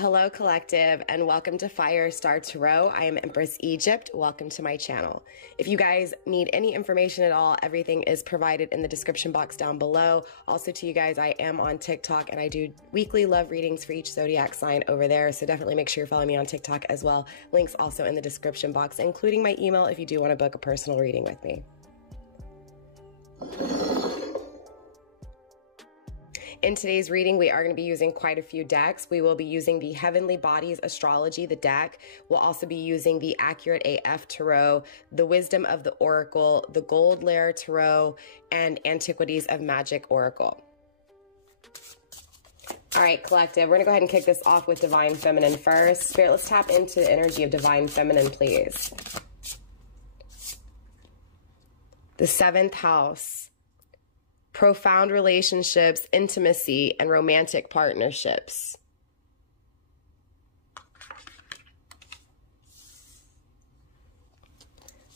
hello collective, and welcome to Firestar Tarot. I am Empress Egypt. Welcome to my channel. If you guys need any information at all, everything is provided in the description box down below. Also to you guys, I am on TikTok and I do weekly love readings for each zodiac sign over there, so definitely make sure you follow me on TikTok as well. Links also in the description box, including my email if you do want to book a personal reading with me. In today's reading, we are going to be using quite a few decks. We will be using the Heavenly Bodies Astrology, the deck. We'll also be using the Accurate AF Tarot, the Wisdom of the Oracle, the Gold Layer Tarot, and Antiquities of Magic Oracle. All right, collective, we're going to go ahead and kick this off with Divine Feminine first. Spirit, let's tap into the energy of Divine Feminine, please. The 7th house. Profound relationships, intimacy, and romantic partnerships.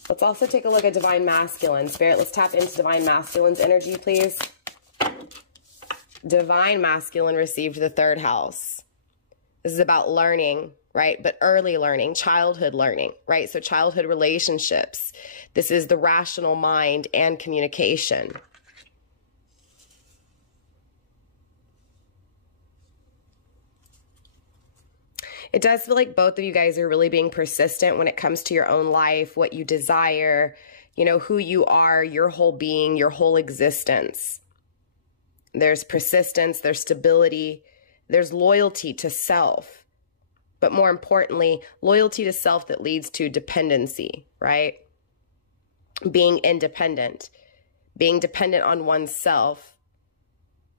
Let's also take a look at Divine Masculine. Spirit, let's tap into Divine Masculine's energy, please. Divine Masculine received the 3rd house. This is about learning, right? But early learning, childhood learning, right? So childhood relationships. This is the rational mind and communication. It does feel like both of you guys are really being persistent when it comes to your own life, what you desire, you know, who you are, your whole being, your whole existence. There's persistence, there's stability, there's loyalty to self. But more importantly, loyalty to self that leads to dependency, right? Being independent, being dependent on oneself.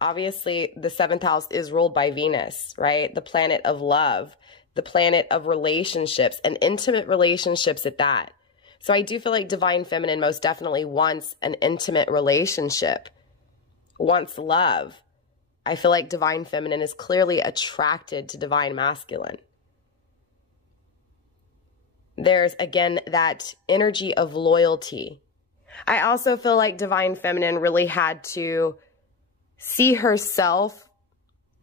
Obviously, the 7th house is ruled by Venus, right? The planet of love. The planet of relationships and intimate relationships at that. So I do feel like Divine Feminine most definitely wants an intimate relationship, wants love. I feel like Divine Feminine is clearly attracted to Divine Masculine. There's, again, that energy of loyalty. I also feel like Divine Feminine really had to see herself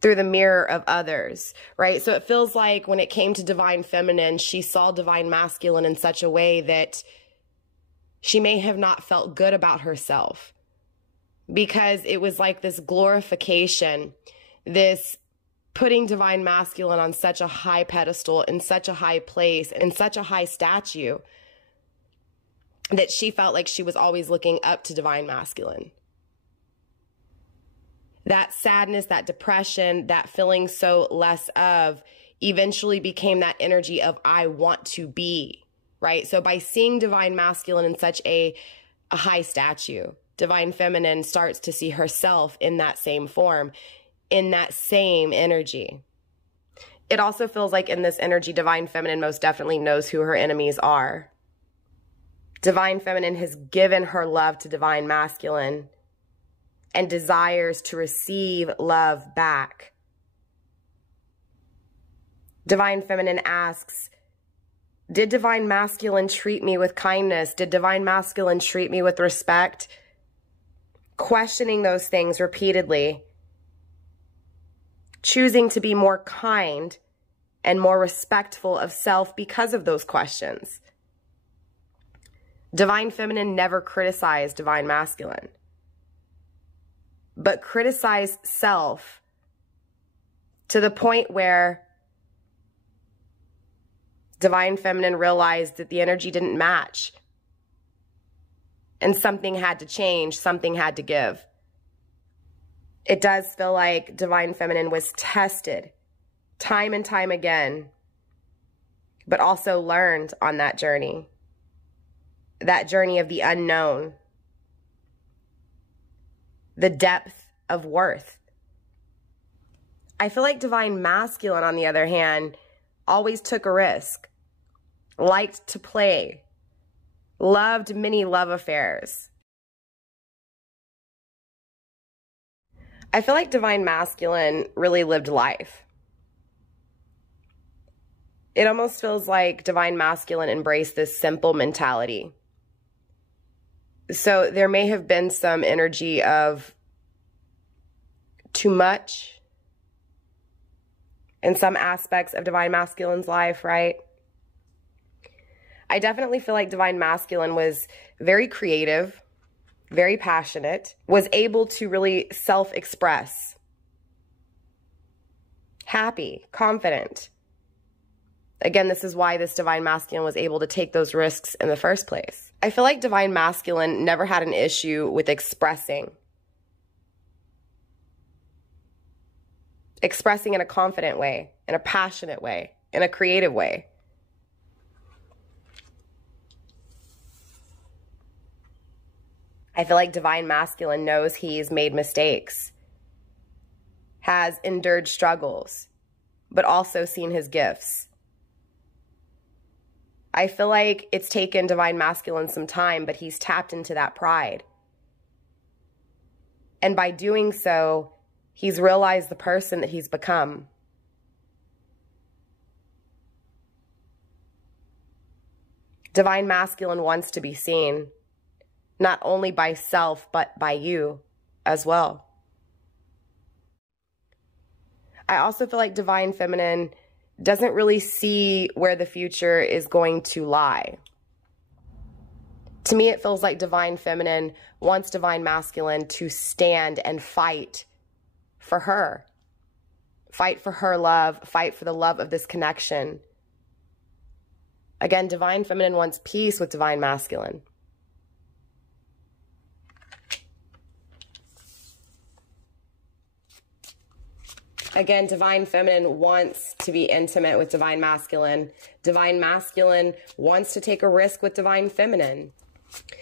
through the mirror of others, right? So it feels like when it came to Divine Feminine, she saw Divine Masculine in such a way that she may have not felt good about herself because it was like this glorification, this putting Divine Masculine on such a high pedestal, in such a high place, in such a high statue that she felt like she was always looking up to Divine Masculine. That sadness, that depression, that feeling so less of eventually became that energy of I want to be, right? So by seeing Divine Masculine in such a high statue, Divine Feminine starts to see herself in that same form, in that same energy. It also feels like in this energy, Divine Feminine most definitely knows who her enemies are. Divine Feminine has given her love to Divine Masculine and desires to receive love back. Divine Feminine asks, did Divine Masculine treat me with kindness? Did Divine Masculine treat me with respect? Questioning those things repeatedly. Choosing to be more kind and more respectful of self because of those questions. Divine Feminine never criticized Divine Masculine, but criticize self to the point where Divine Feminine realized that the energy didn't match and something had to change, something had to give. It does feel like Divine Feminine was tested time and time again, but also learned on that journey of the unknown. The depth of worth. I feel like Divine Masculine, on the other hand, always took a risk, liked to play, loved many love affairs. I feel like Divine Masculine really lived life. It almost feels like Divine Masculine embraced this simple mentality. So there may have been some energy of too much, in some aspects of Divine Masculine's life, right? I definitely feel like Divine Masculine was very creative, very passionate, was able to really self-express, happy, confident. Again, this is why this Divine Masculine was able to take those risks in the first place. I feel like Divine Masculine never had an issue with expressing in a confident way, in a passionate way, in a creative way. I feel like Divine Masculine knows he's made mistakes, has endured struggles, but also seen his gifts. I feel like it's taken Divine Masculine some time, but he's tapped into that pride. And by doing so, he's realized the person that he's become. Divine Masculine wants to be seen, not only by self, but by you as well. I also feel like Divine Feminine doesn't really see where the future is going to lie. To me, it feels like Divine Feminine wants Divine Masculine to stand and fight for her. Fight for her love, fight for the love of this connection. Again, Divine Feminine wants peace with Divine Masculine. Again, Divine Feminine wants to be intimate with Divine Masculine. Divine Masculine wants to take a risk with Divine Feminine.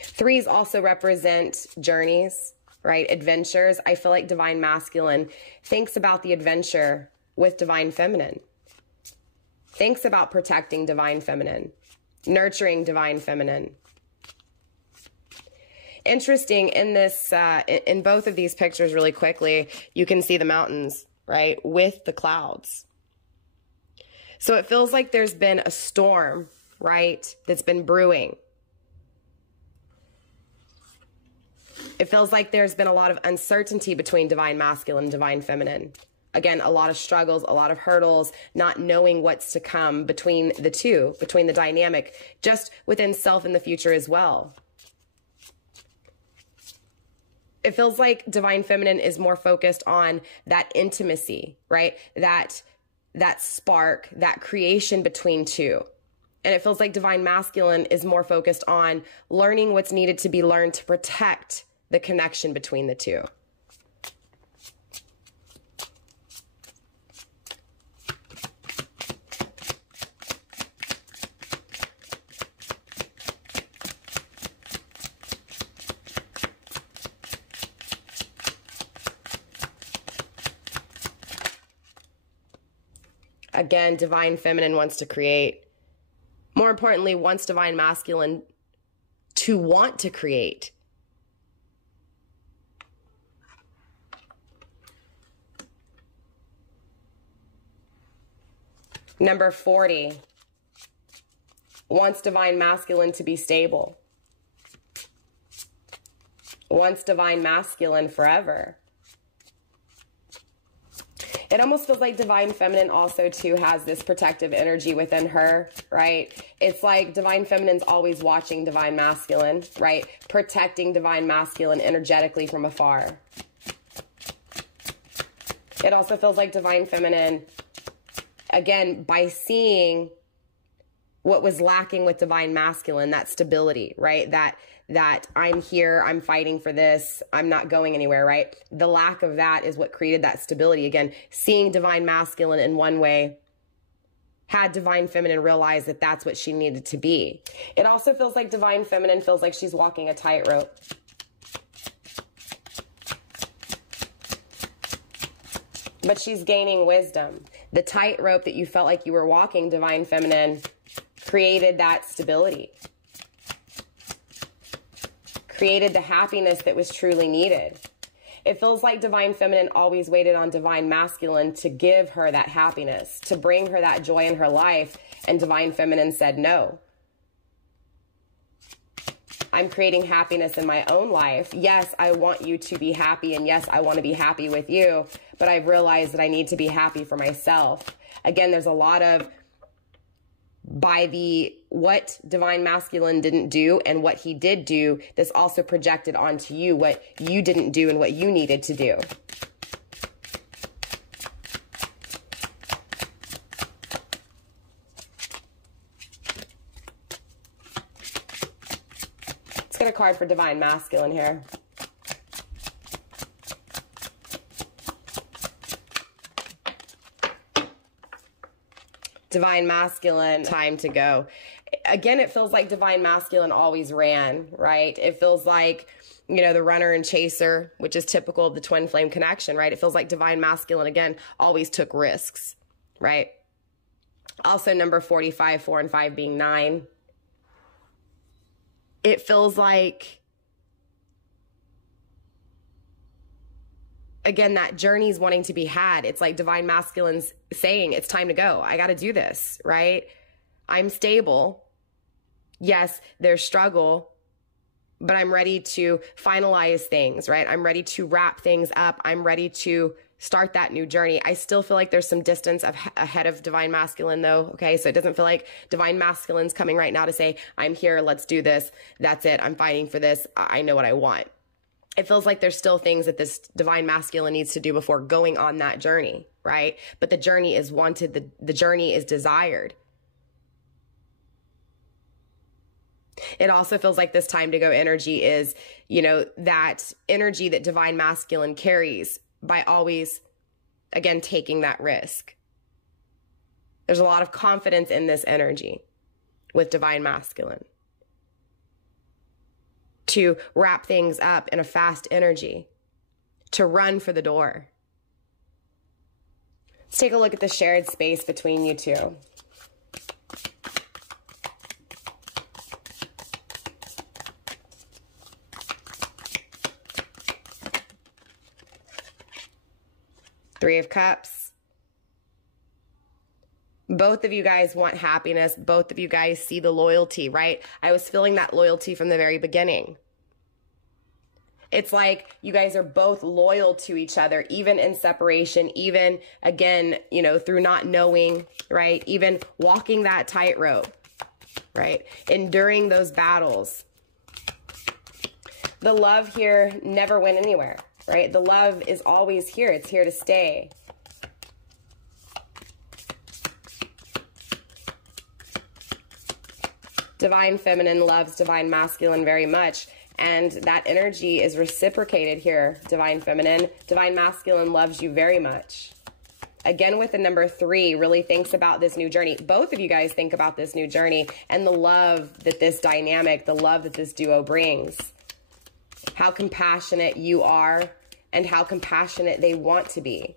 Threes also represent journeys, right? Adventures. I feel like Divine Masculine thinks about the adventure with Divine Feminine. Thinks about protecting Divine Feminine, nurturing Divine Feminine. Interesting, in this, in both of these pictures really quickly, you can see the mountains, right, with the clouds. So it feels like there's been a storm, right, that's been brewing. It feels like there's been a lot of uncertainty between Divine Masculine and Divine Feminine. Again, a lot of struggles, a lot of hurdles, not knowing what's to come between the two, between the dynamic, just within self and the future as well. It feels like Divine Feminine is more focused on that intimacy, right? That spark, that creation between two. And it feels like Divine Masculine is more focused on learning what's needed to be learned to protect the connection between the two. Again, Divine Feminine wants to create. More importantly, wants Divine Masculine to want to create. Number 40, wants Divine Masculine to be stable. Wants Divine Masculine forever. It almost feels like Divine Feminine also, too, has this protective energy within her, right? It's like Divine Feminine's always watching Divine Masculine, right? Protecting Divine Masculine energetically from afar. It also feels like Divine Feminine, again, by seeing what was lacking with Divine Masculine, that stability, right? That I'm here, I'm fighting for this, I'm not going anywhere, right? The lack of that is what created that stability. Again, seeing Divine Masculine in one way had Divine Feminine realize that that's what she needed to be. It also feels like Divine Feminine feels like she's walking a tightrope. But she's gaining wisdom. The tightrope that you felt like you were walking, Divine Feminine, created that stability. Created the happiness that was truly needed. It feels like Divine Feminine always waited on Divine Masculine to give her that happiness, to bring her that joy in her life, and Divine Feminine said no. I'm creating happiness in my own life. Yes, I want you to be happy, and yes, I want to be happy with you, but I've realized that I need to be happy for myself. Again, there's a lot of what divine masculine didn't do and what he did do, this also projected onto you what you didn't do and what you needed to do. Let's get a card for divine masculine here. Divine masculine, time to go. Again, it feels like divine masculine always ran, right? It feels like, you know, the runner and chaser, which is typical of the twin flame connection, right? It feels like divine masculine, again, always took risks, right? Also, number 45, 4 and 5 being 9. It feels like, again, that journey's wanting to be had. It's like divine masculine's saying, it's time to go. I got to do this, right? I'm stable. Yes, there's struggle, but I'm ready to finalize things, right? I'm ready to wrap things up. I'm ready to start that new journey. I still feel like there's some distance ahead of divine masculine though. Okay. So it doesn't feel like divine masculine's coming right now to say, I'm here. Let's do this. That's it. I'm fighting for this. I know what I want. It feels like there's still things that this divine masculine needs to do before going on that journey, right? But the journey is wanted. The journey is desired. It also feels like this time to go energy is, you know, that energy that divine masculine carries by always, again, taking that risk. There's a lot of confidence in this energy with divine masculine. To wrap things up in a fast energy, to run for the door. Let's take a look at the shared space between you two. Three of Cups. Both of you guys want happiness. Both of you guys see the loyalty, right? I was feeling that loyalty from the very beginning. It's like you guys are both loyal to each other, even in separation, even, again, you know, through not knowing, right? Even walking that tightrope, right? Enduring those battles. The love here never went anywhere, right? The love is always here. It's here to stay. Divine feminine loves divine masculine very much. And that energy is reciprocated here, divine feminine. Divine masculine loves you very much. Again, with the number 3, really thinks about this new journey. Both of you guys think about this new journey and the love that this dynamic, the love that this duo brings. How compassionate you are and how compassionate they want to be.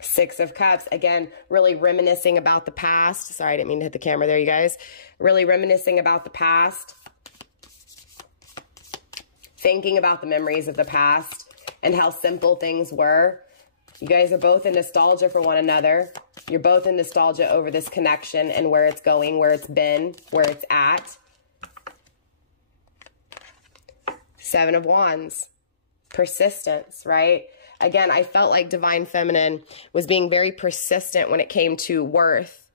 6 of Cups, again, really reminiscing about the past. Sorry, I didn't mean to hit the camera there, you guys. Really reminiscing about the past. Thinking about the memories of the past and how simple things were. You guys are both in nostalgia for one another. You're both in nostalgia over this connection and where it's going, where it's been, where it's at. 7 of Wands. Persistence, right? Again, I felt like divine feminine was being very persistent when it came to worth.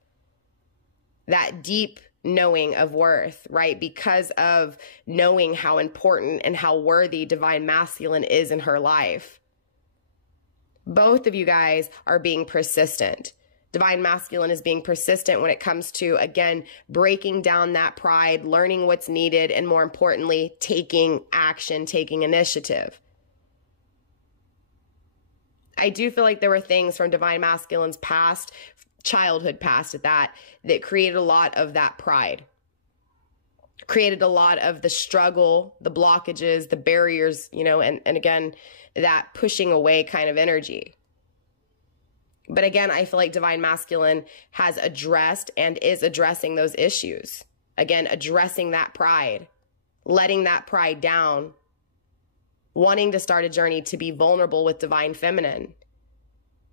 That deep knowing of worth, right? Because of knowing how important and how worthy divine masculine is in her life. Both of you guys are being persistent. Divine masculine is being persistent when it comes to, again, breaking down that pride, learning what's needed, and more importantly, taking action, taking initiative. I do feel like there were things from divine masculine's past, childhood past at that created a lot of that pride. Created a lot of the struggle, the blockages, the barriers, you know, and again, that pushing away kind of energy. But again, I feel like divine masculine has addressed and is addressing those issues. Again, addressing that pride, letting that pride down, wanting to start a journey to be vulnerable with divine feminine.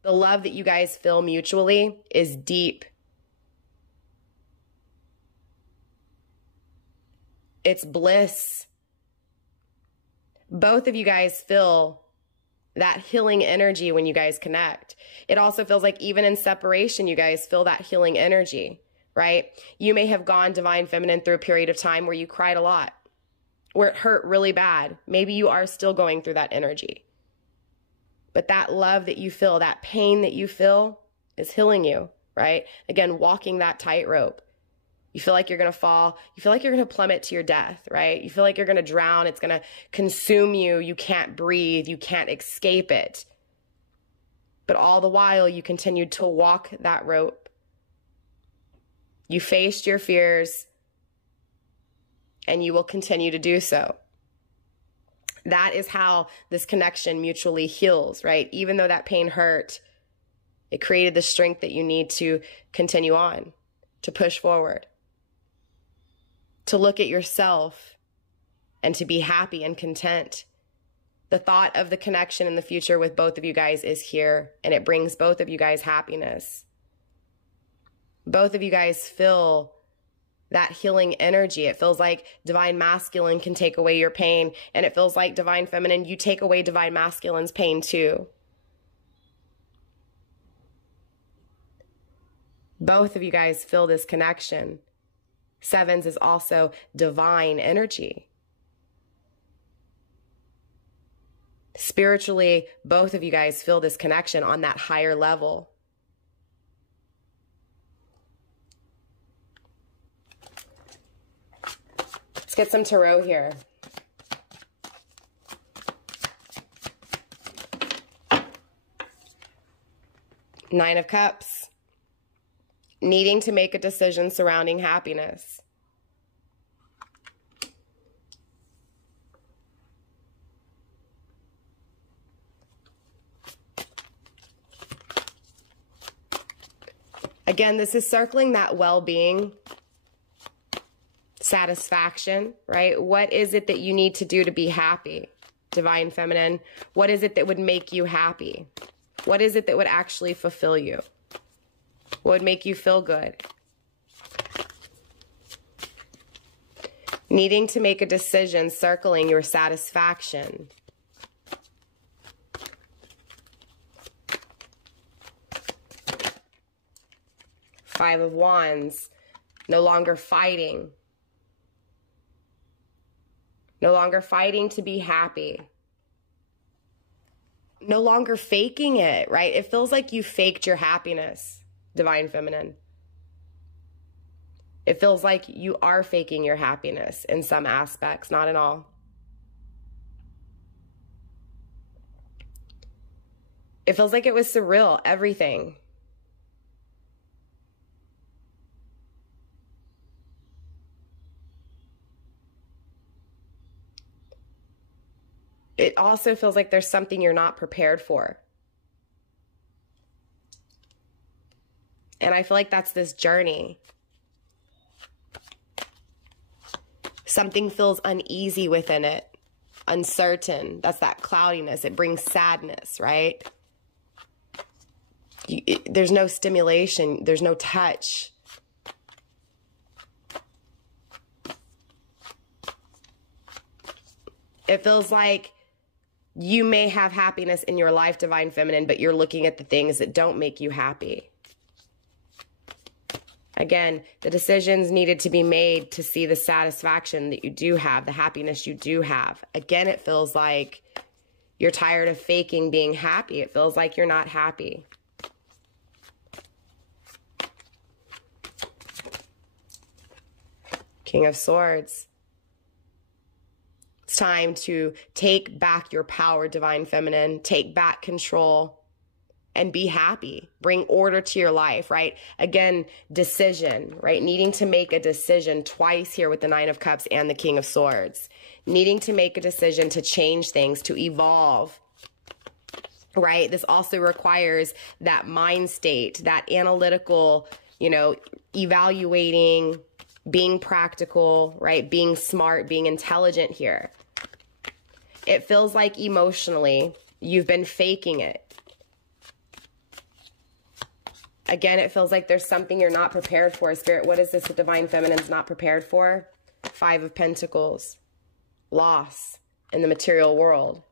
The love that you guys feel mutually is deep. It's bliss. Both of you guys feel that healing energy when you guys connect. It also feels like even in separation, you guys feel that healing energy, right? You may have gone, Divine Feminine, through a period of time where you cried a lot, where it hurt really bad. Maybe you are still going through that energy. But that love that you feel, that pain that you feel is healing you, right? Again, walking that tightrope. You feel like you're going to fall. You feel like you're going to plummet to your death, right? You feel like you're going to drown. It's going to consume you. You can't breathe. You can't escape it. But all the while, you continued to walk that rope. You faced your fears, and you will continue to do so. That is how this connection mutually heals, right? Even though that pain hurt, it created the strength that you need to continue on, to push forward, to look at yourself, and to be happy and content. The thought of the connection in the future with both of you guys is here, and it brings both of you guys happiness. Both of you guys feel that healing energy. It feels like Divine Masculine can take away your pain, and it feels like Divine Feminine, you take away Divine Masculine's pain too. Both of you guys feel this connection. Sevens is also divine energy. Spiritually, both of you guys feel this connection on that higher level. Let's get some tarot here. Nine of Cups. Needing to make a decision surrounding happiness. Again, this is circling that well-being, satisfaction, right? What is it that you need to do to be happy, Divine Feminine? What is it that would make you happy? What is it that would actually fulfill you? What would make you feel good? Needing to make a decision, circling your satisfaction. Five of Wands. No longer fighting. No longer fighting to be happy. No longer faking it, right? It feels like you faked your happiness, Divine Feminine. It feels like you are faking your happiness in some aspects, not in all. It feels like it was surreal, everything. It also feels like there's something you're not prepared for. And I feel like that's this journey. Something feels uneasy within it, uncertain. That's that cloudiness. It brings sadness, right? There's no stimulation. There's no touch. It feels like you may have happiness in your life, Divine Feminine, but you're looking at the things that don't make you happy. Again, the decisions needed to be made to see the satisfaction that you do have, the happiness you do have. Again, it feels like you're tired of faking being happy. It feels like you're not happy. King of Swords. It's time to take back your power, Divine Feminine. Take back control. And be happy. Bring order to your life, right? Again, decision, right? Needing to make a decision twice here with the Nine of Cups and the King of Swords. Needing to make a decision to change things, to evolve, right? This also requires that mind state, that analytical, evaluating, being practical, right? Being smart, being intelligent here. It feels like emotionally you've been faking it. Again, it feels like there's something you're not prepared for. Spirit, what is this the Divine Feminine's not prepared for? Five of Pentacles. Loss in the material world.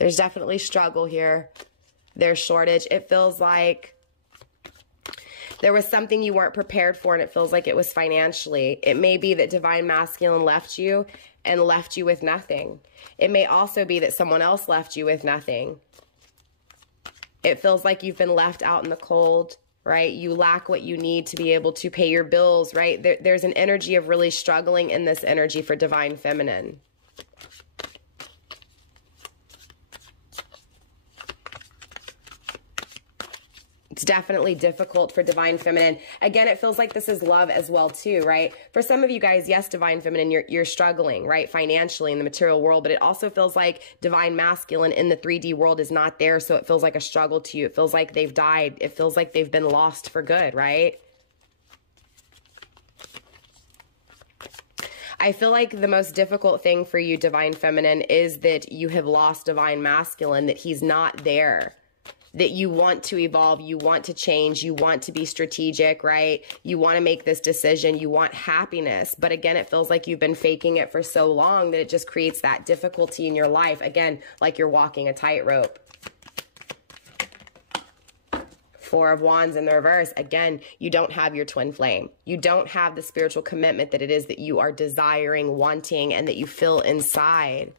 There's definitely struggle here. There's shortage. It feels like there was something you weren't prepared for, and it feels like it was financially. It may be that Divine Masculine left you and left you with nothing. It may also be that someone else left you with nothing. It feels like you've been left out in the cold, right? You lack what you need to be able to pay your bills, right? There's an energy of really struggling in this energy for Divine Feminine. It's definitely difficult for Divine Feminine. Again, it feels like this is love as well too, right? For some of you guys, yes, Divine Feminine, you're struggling, right? Financially in the material world, but it also feels like Divine Masculine in the 3D world is not there, so it feels like a struggle to you. It feels like they've died. It feels like they've been lost for good, right? I feel like the most difficult thing for you, Divine Feminine, is that you have lost Divine Masculine, that he's not there. That you want to evolve, you want to change, you want to be strategic, right? You want to make this decision, you want happiness. But again, it feels like you've been faking it for so long that it just creates that difficulty in your life. Again, like you're walking a tightrope. Four of Wands in the reverse. Again, you don't have your twin flame. You don't have the spiritual commitment that it is that you are desiring, wanting, and that you feel inside.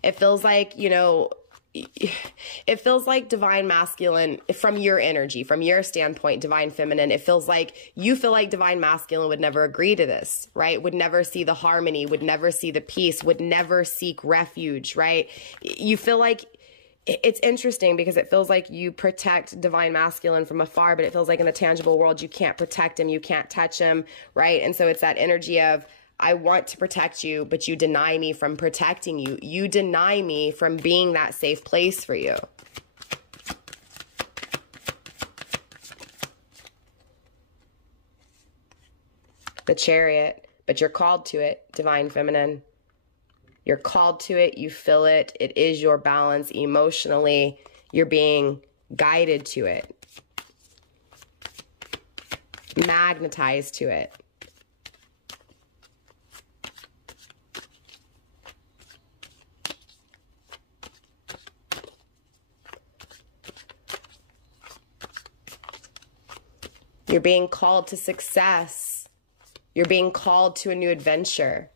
It feels like, you know, it feels like Divine Masculine, from your energy, from your standpoint, Divine Feminine, it feels like you feel like Divine Masculine would never agree to this, right? Would never see the harmony, would never see the peace, would never seek refuge, right? You feel like it's interesting because it feels like you protect Divine Masculine from afar, but it feels like in the tangible world, you can't protect him, you can't touch him, right? And so it's that energy of, I want to protect you, but you deny me from protecting you. You deny me from being that safe place for you. The Chariot, but you're called to it, Divine Feminine. You're called to it. You feel it. It is your balance emotionally. You're being guided to it. Magnetized to it. You're being called to success. You're being called to a new adventure.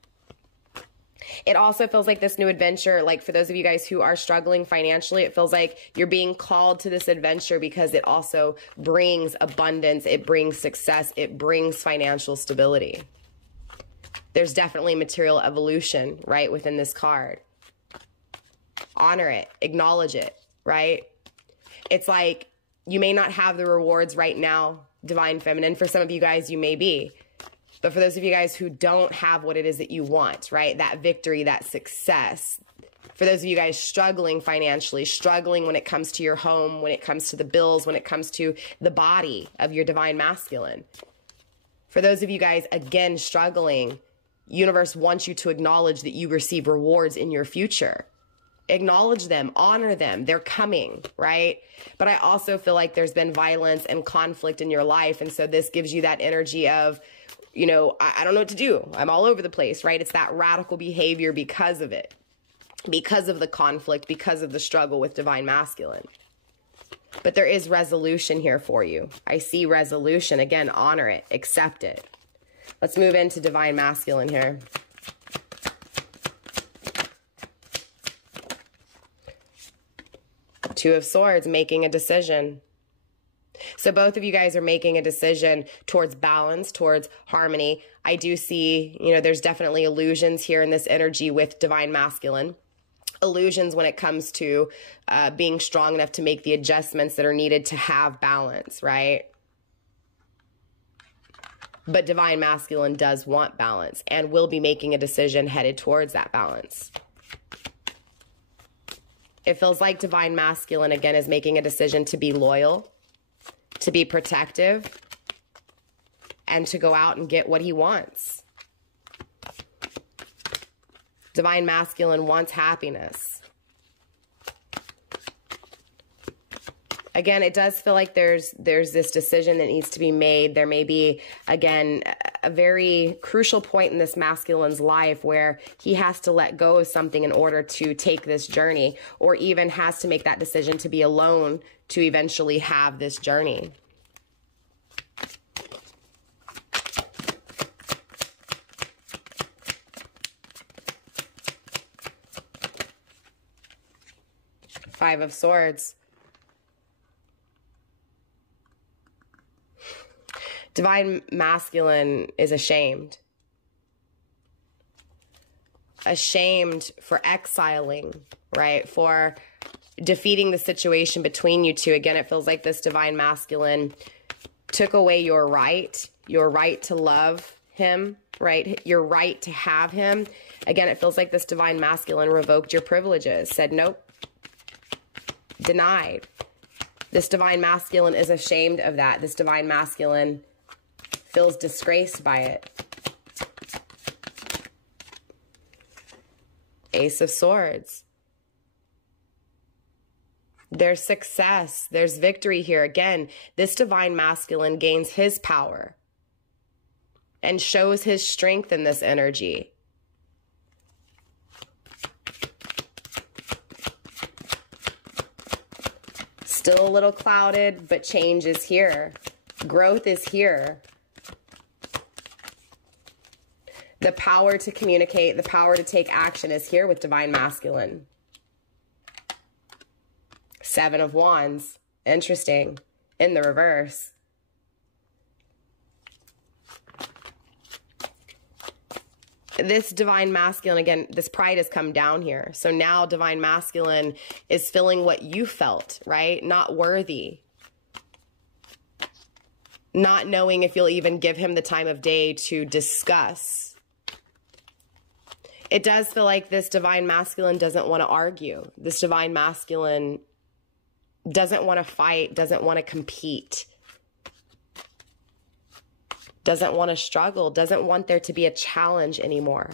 It also feels like this new adventure, like for those of you guys who are struggling financially, it feels like you're being called to this adventure because it also brings abundance, it brings success, it brings financial stability. There's definitely material evolution, right, within this card. Honor it, acknowledge it, right? It's like you may not have the rewards right now, Divine Feminine. For some of you guys, you may be. But for those of you guys who don't have what it is that you want, right? That victory, that success. For those of you guys struggling financially, struggling when it comes to your home, when it comes to the bills, when it comes to the body of your Divine Masculine. For those of you guys, again, struggling, universe wants you to acknowledge that you receive rewards in your future. Acknowledge them, honor them, they're coming, right? But I also feel like there's been violence and conflict in your life, and so this gives you that energy of, you know, I don't know what to do. I'm all over the place, right? It's that radical behavior because of it, because of the conflict, because of the struggle with Divine Masculine. But there is resolution here for you. I see resolution. Again, honor it, accept it. Let's move into Divine Masculine here. Two of Swords, making a decision. So both of you guys are making a decision towards balance, towards harmony. I do see, you know, there's definitely illusions here in this energy with Divine Masculine. Illusions when it comes to being strong enough to make the adjustments that are needed to have balance, right? But Divine Masculine does want balance and will be making a decision headed towards that balance. It feels like Divine Masculine, again, is making a decision to be loyal, to be protective, and to go out and get what he wants. Divine Masculine wants happiness. Again, it does feel like there's this decision that needs to be made. There may be, again, a very crucial point in this masculine's life where he has to let go of something in order to take this journey, or even has to make that decision to be alone to eventually have this journey. Five of Swords. Divine Masculine is ashamed. Ashamed for exiling, right? For defeating the situation between you two. Again, it feels like this Divine Masculine took away your right to love him, right? Your right to have him. Again, it feels like this Divine Masculine revoked your privileges, said nope, denied. This Divine Masculine is ashamed of that. This Divine Masculine feels disgraced by it. Ace of Swords. There's success. There's victory here. Again, this Divine Masculine gains his power and shows his strength in this energy. Still a little clouded, but change is here. Growth is here. The power to communicate, the power to take action is here with Divine Masculine. Seven of Wands. Interesting. In the reverse. This Divine Masculine, again, this pride has come down here. So now Divine Masculine is feeling what you felt, right? Not worthy. Not knowing if you'll even give him the time of day to discuss. It does feel like this Divine Masculine doesn't want to argue. This Divine Masculine doesn't want to fight, doesn't want to compete, doesn't want to struggle, doesn't want there to be a challenge anymore.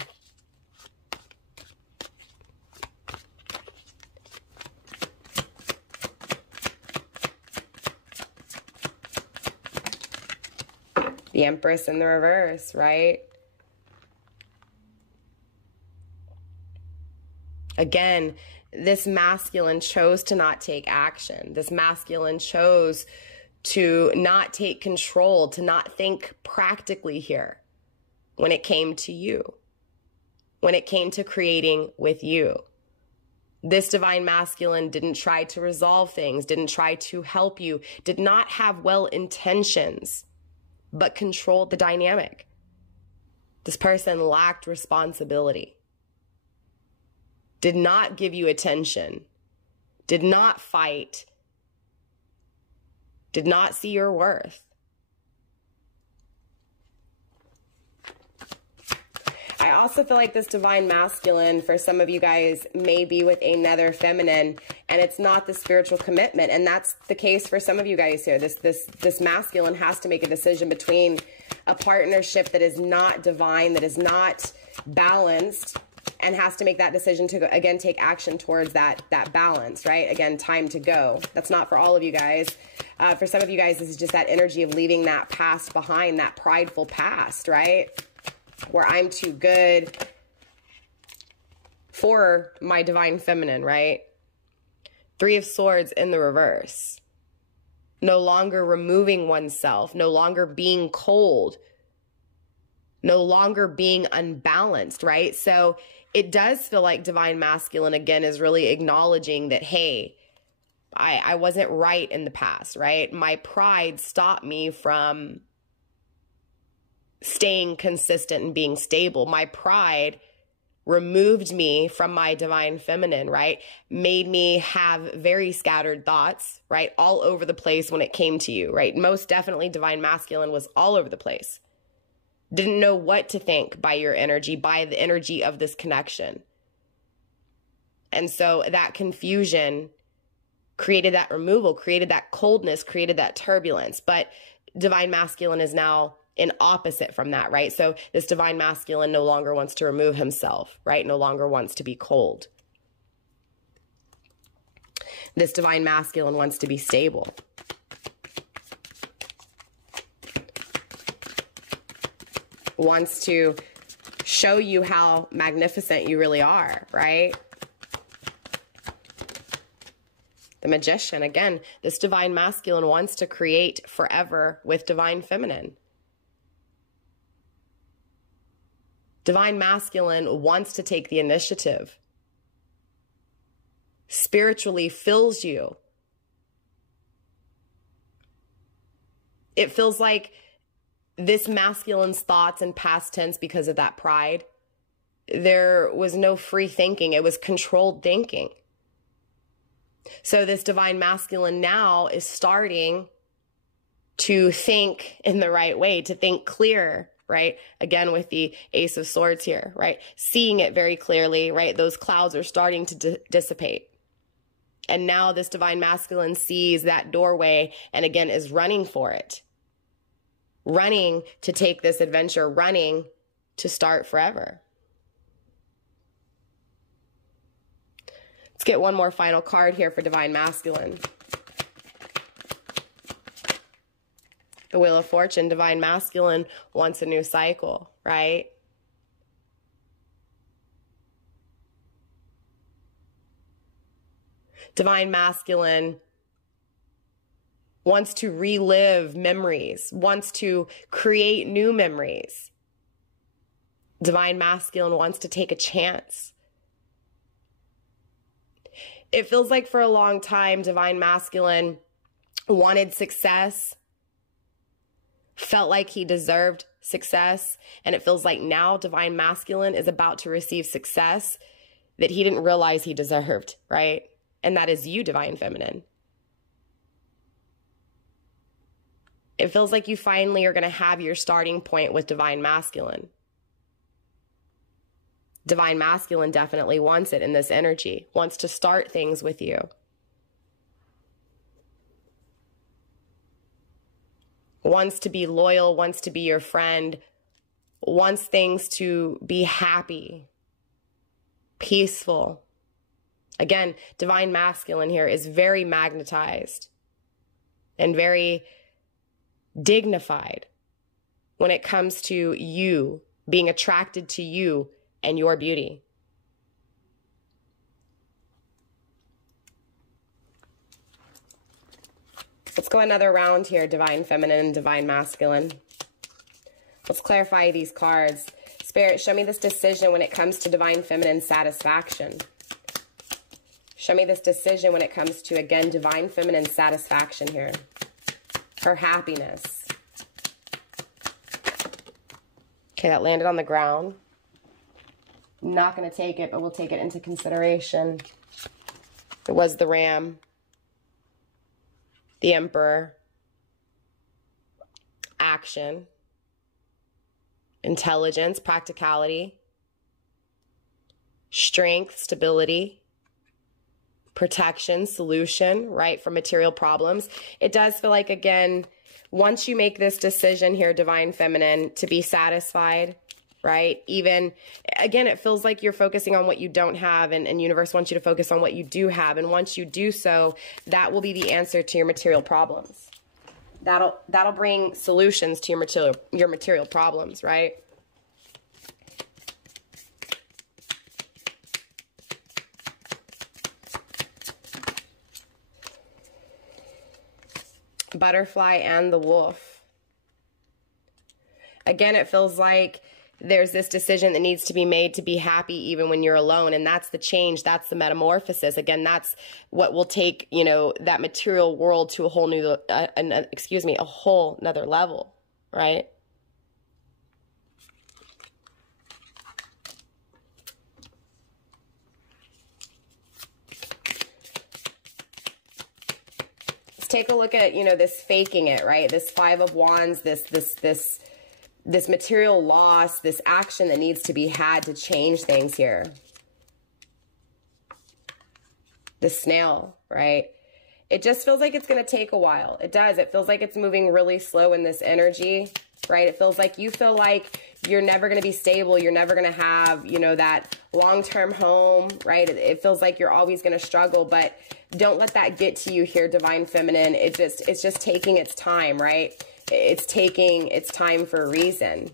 The Empress in the reverse, right? Again, this masculine chose to not take action. This masculine chose to not take control, to not think practically here when it came to you, when it came to creating with you. This Divine Masculine didn't try to resolve things, didn't try to help you, did not have well intentions, but controlled the dynamic. This person lacked responsibility. Did not give you attention, did not fight, did not see your worth. I also feel like this Divine Masculine, for some of you guys, may be with another feminine, and it's not the spiritual commitment. And that's the case for some of you guys here. This masculine has to make a decision between a partnership that is not divine, that is not balanced, and has to make that decision to, again, take action towards that balance, right? Again, time to go. That's not for all of you guys. For some of you guys, this is just that energy of leaving that past behind, that prideful past, right? Where I'm too good for my Divine Feminine, right? Three of Swords in the reverse. No longer removing oneself, no longer being cold, no longer being unbalanced, right? So it does feel like Divine Masculine, again, is really acknowledging that, hey, I wasn't right in the past, right? My pride stopped me from staying consistent and being stable. My pride removed me from my Divine Feminine, right? Made me have very scattered thoughts, right? All over the place when it came to you, right? Most definitely Divine Masculine was all over the place. Didn't know what to think by your energy, by the energy of this connection. And so that confusion created that removal, created that coldness, created that turbulence. But Divine Masculine is now in opposite from that, right? So this Divine Masculine no longer wants to remove himself, right? No longer wants to be cold. This Divine Masculine wants to be stable. wants to show you how magnificent you really are, right? The Magician, again, this Divine Masculine wants to create forever with Divine Feminine. Divine Masculine wants to take the initiative. Spiritually fills you. It feels like this masculine's thoughts in past tense because of that pride. There was no free thinking. It was controlled thinking. So this Divine Masculine now is starting to think in the right way, to think clear, right? Again, with the Ace of Swords here, right? Seeing it very clearly, right? Those clouds are starting to dissipate. And now this Divine Masculine sees that doorway and again is running for it. Running to take this adventure, running to start forever. Let's get one more final card here for Divine Masculine. The Wheel of Fortune, Divine Masculine wants a new cycle, right? Divine Masculine wants to relive memories, wants to create new memories. Divine Masculine wants to take a chance. It feels like for a long time, Divine Masculine wanted success, felt like he deserved success, and it feels like now Divine Masculine is about to receive success that he didn't realize he deserved, right? And that is you, Divine Feminine. It feels like you finally are going to have your starting point with Divine Masculine. Divine Masculine definitely wants it in this energy, wants to start things with you. Wants to be loyal, wants to be your friend, wants things to be happy, peaceful. Again, Divine Masculine here is very magnetized and very dignified when it comes to you, being attracted to you and your beauty. Let's go another round here, Divine Feminine and Divine Masculine. Let's clarify these cards. Spirit, show me this decision when it comes to Divine Feminine satisfaction. Show me this decision when it comes to, again, Divine Feminine satisfaction here. Her happiness. Okay, that landed on the ground. Not going to take it, but we'll take it into consideration. It was the Ram, the Emperor, action, intelligence, practicality, strength, stability, protection, solution, right, for material problems. It does feel like, again, once you make this decision here, Divine Feminine, to be satisfied, right? Even, again, it feels like you're focusing on what you don't have, and universe wants you to focus on what you do have. And once you do so, that will be the answer to your material problems. That'll bring solutions to your material problems, right? Butterfly and the Wolf. Again, it feels like there's this decision that needs to be made to be happy even when you're alone. And that's the change. That's the metamorphosis. Again, that's what will take, you know, that material world to a whole new, a whole nother level, right? Let's take a look at, you know, this faking it, right? This Five of Wands, this material loss, this action that needs to be had to change things here. The Snail, right? It just feels like it's going to take a while. It does. It feels like it's moving really slow in this energy, right? It feels like you feel like you're never going to be stable. You're never going to have, you know, that long-term home, right? It feels like you're always going to struggle, but don't let that get to you here, Divine Feminine. It's just taking its time, right? It's taking its time for a reason.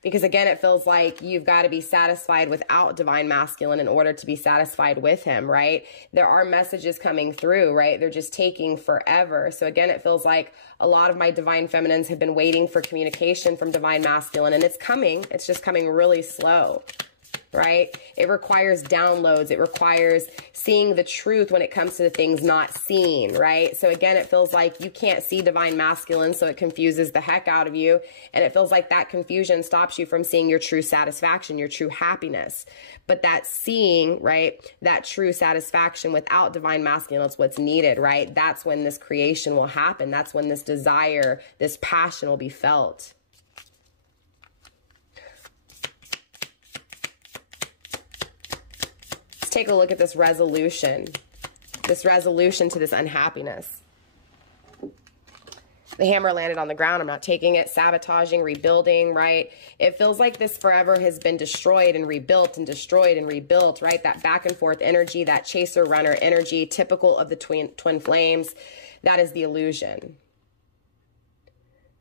Because again, it feels like you've got to be satisfied without divine masculine in order to be satisfied with him, right? There are messages coming through, right? They're just taking forever. So again, it feels like a lot of my divine feminines have been waiting for communication from divine masculine, and it's coming. It's just coming really slow, right? It requires downloads. It requires seeing the truth when it comes to the things not seen, right? So again, it feels like you can't see divine masculine, so it confuses the heck out of you. And it feels like that confusion stops you from seeing your true satisfaction, your true happiness. But that seeing, right, that true satisfaction without divine masculine is what's needed, right? That's when this creation will happen. That's when this desire, this passion will be felt. Take a look at this resolution to this unhappiness. The hammer landed on the ground. I'm not taking it. Sabotaging, rebuilding, right? It feels like this forever has been destroyed and rebuilt and destroyed and rebuilt, right? That back and forth energy, that chaser runner energy, typical of the twin flames. That is the illusion.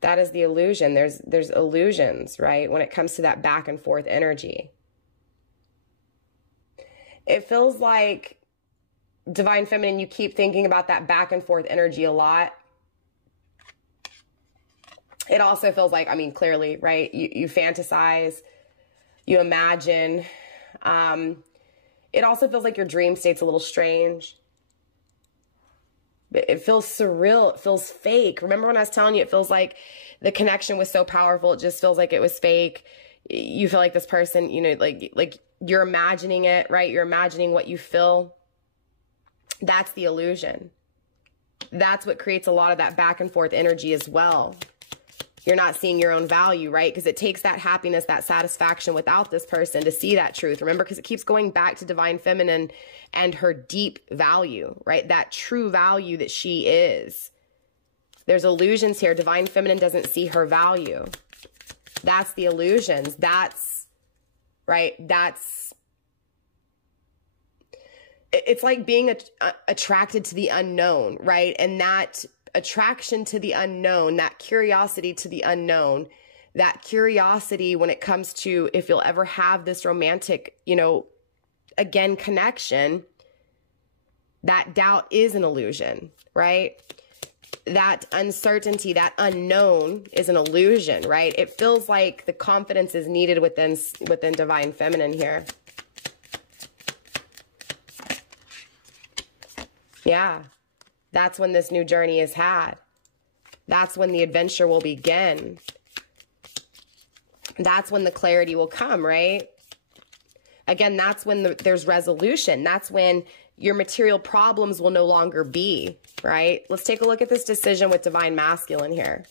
That is the illusion. There's illusions, right? When it comes to that back and forth energy. It feels like, divine feminine, you keep thinking about that back and forth energy a lot. It also feels like, I mean, clearly, right? You fantasize, you imagine. It also feels like your dream state's a little strange. It feels surreal. It feels fake. Remember when I was telling you, it feels like the connection was so powerful. It just feels like it was fake. You feel like this person, you know, like you're imagining it, right? You're imagining what you feel. That's the illusion. That's what creates a lot of that back and forth energy as well. You're not seeing your own value, right? Because it takes that happiness, that satisfaction without this person to see that truth. Remember, because it keeps going back to divine feminine and her deep value, right? That true value that she is. There's illusions here. Divine feminine doesn't see her value. That's the illusions. That's, right? It's like being attracted to the unknown, right? And that attraction to the unknown, that curiosity to the unknown, that curiosity when it comes to if you'll ever have this romantic, you know, again, connection, that doubt is an illusion, right? That uncertainty, that unknown is an illusion, right? It feels like the confidence is needed within divine feminine here. Yeah, that's when this new journey is had. That's when the adventure will begin. That's when the clarity will come, right? Again, that's when there's resolution. That's when your material problems will no longer be, right? Let's take a look at this decision with divine masculine here.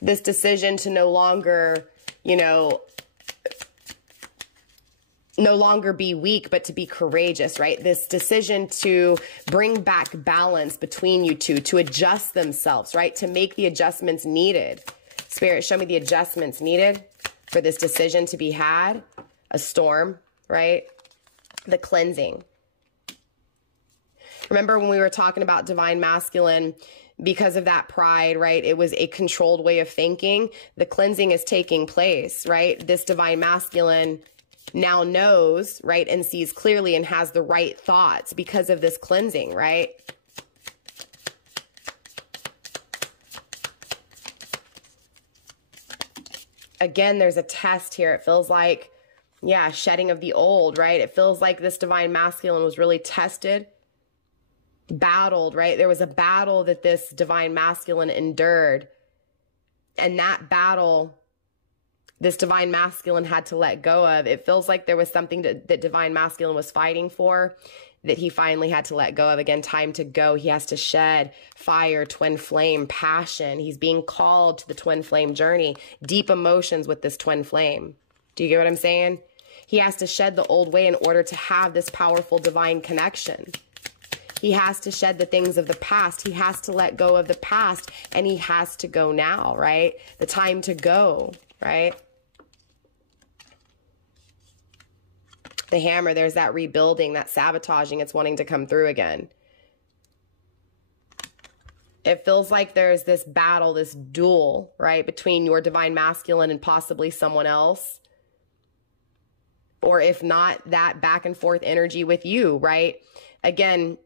This decision to no longer, you know, no longer be weak, but to be courageous, right? This decision to bring back balance between you two, to adjust themselves, right? To make the adjustments needed. Spirit, show me the adjustments needed for this decision to be had. A storm, right? The cleansing. Remember when we were talking about divine masculine, because of that pride, right? It was a controlled way of thinking. The cleansing is taking place, right? This divine masculine now knows, right, and sees clearly and has the right thoughts because of this cleansing, right? Again, there's a test here. It feels like, yeah, shedding of the old, right? It feels like this divine masculine was really tested, battled, right? There was a battle that this divine masculine endured. And that battle, this divine masculine had to let go of. It feels like there was something that divine masculine was fighting for that he finally had to let go of. Again, time to go. He has to shed fire, twin flame, passion. He's being called to the twin flame journey, deep emotions with this twin flame. Do you get what I'm saying? He has to shed the old way in order to have this powerful divine connection. He has to shed the things of the past. He has to let go of the past, and he has to go now, right? The time to go, right? The hammer, there's that rebuilding, that sabotaging. It's wanting to come through again. It feels like there's this battle, this duel, right, between your divine masculine and possibly someone else. Or if not, that back and forth energy with you, right? Again,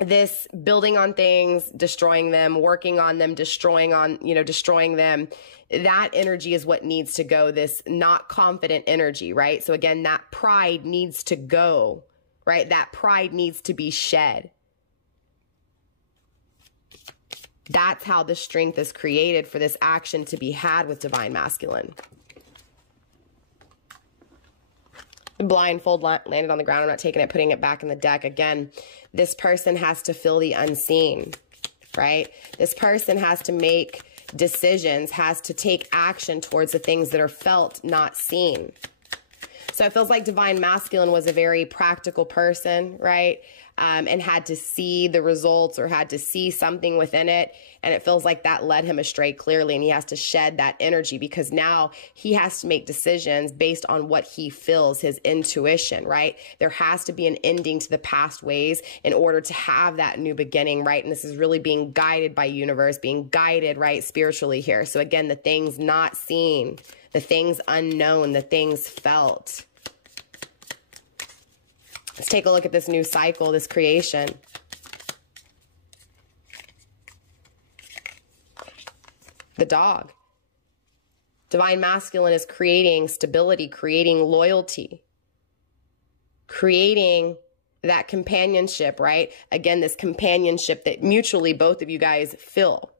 this building on things, destroying them, working on them, destroying them. That energy is what needs to go, this not confident energy, right? So again, that pride needs to go, right? That pride needs to be shed. That's how the strength is created for this action to be had with divine masculine. Blindfold landed on the ground. I'm not taking it, putting it back in the deck. Again, this person has to feel the unseen, right? This person has to make decisions, has to take action towards the things that are felt, not seen. So it feels like divine masculine was a very practical person, right? And had to see the results or had to see something within it. And it feels like that led him astray clearly. And he has to shed that energy because now he has to make decisions based on what he feels, his intuition, right? There has to be an ending to the past ways in order to have that new beginning, right? And this is really being guided by universe, being guided, right, spiritually here. So again, the things not seen, the things unknown, the things felt. Let's take a look at this new cycle, this creation. The dog. Divine masculine is creating stability, creating loyalty, creating that companionship, right? Again, this companionship that mutually both of you guys feel,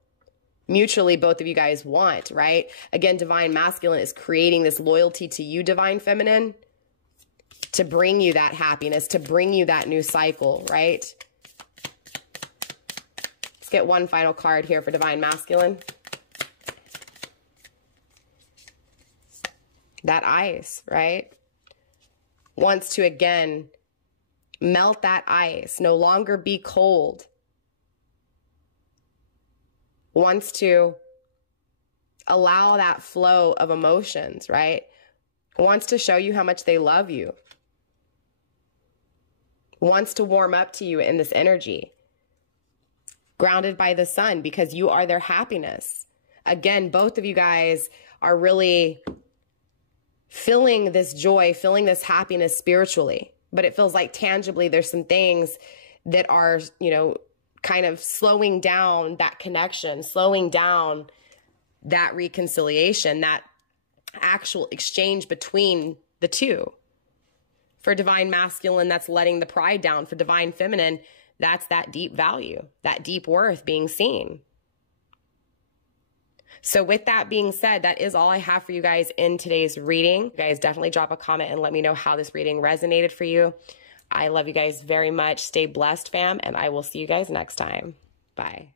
mutually both of you guys want, right? Again, divine masculine is creating this loyalty to you, divine feminine, to bring you that happiness, to bring you that new cycle, right? Let's get one final card here for divine masculine. That ice, right? Wants to, again, melt that ice, no longer be cold. Wants to allow that flow of emotions, right? Wants to show you how much they love you. Wants to warm up to you in this energy. Grounded by the sun because you are their happiness. Again, both of you guys are really feeling this joy, feeling this happiness spiritually. But it feels like tangibly there's some things that are, you know, kind of slowing down that connection, slowing down that reconciliation, that actual exchange between the two. For divine masculine, that's letting the pride down. For divine feminine, that's that deep value, that deep worth being seen. So with that being said, that is all I have for you guys in today's reading. You guys definitely drop a comment and let me know how this reading resonated for you. I love you guys very much. Stay blessed, fam, and I will see you guys next time. Bye.